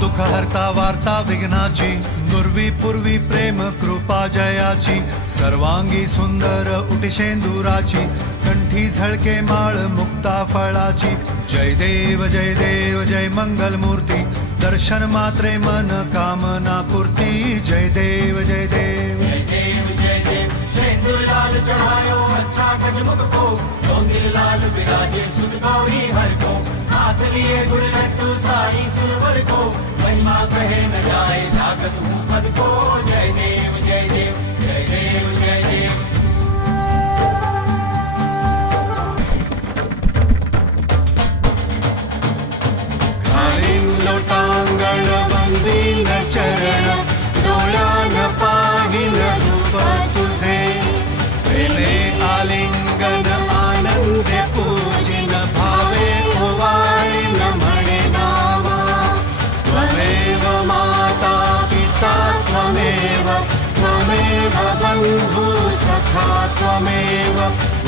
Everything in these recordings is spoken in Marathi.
दुःख हरता वार्ता विघ्नाची, नुरवी पूर्वी प्रेम कृपा जयाची, सर्वांगी सुंदर उटी शेंदुराची, कंठी झळके माळ मुक्ता फळाची. जय देव जय मंगल मूर्ती, दर्शन मात्रे मन कामना पूर्ती. जय देव जय देव शेंदूर लाल चढ़ायो अच्छा गजमुख को, डोंगिर लाल विराजे सुत गौरी हर को, हाथ लिए गुड़ लड्डू साई सुरवर को, महिमा कहे न जाए जागत भूपद को. जय देव जय देव जय देव जय देव. लोटांगण वंदीन चरण, डोळ्यान पाहिन रूप तुझे, प्रेमे आलिंगन आनंदे पूजिन, भावे ओवाळीन म्हणे नामा. त्वमेव माता पिता त्वमेव, त्वमेव बंधु सखा त्वमेव,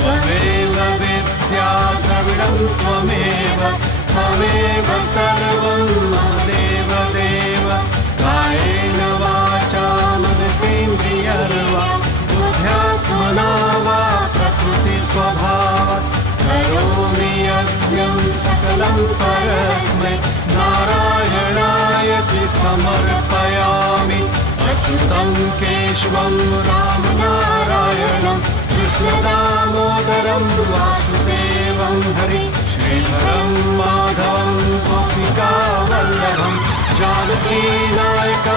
त्वमेव विद्या द्रविडं त्वमेव, त्वमेव सर्वं देव देव. कायेन वाचा मनसेन्द्रियर्वा, बुद्ध्यात्मना वा प्रकृति स्वभावात्, करोमि यज्ञं सकलं परस्मै, नारायणायति समर्पयामि. अच्युतं केशवं रामनारायणं, कृष्णदामोदरं वासुदेवं हरि, श्रीधरं माधवं गोपिका वल्लभं, जानकी नायक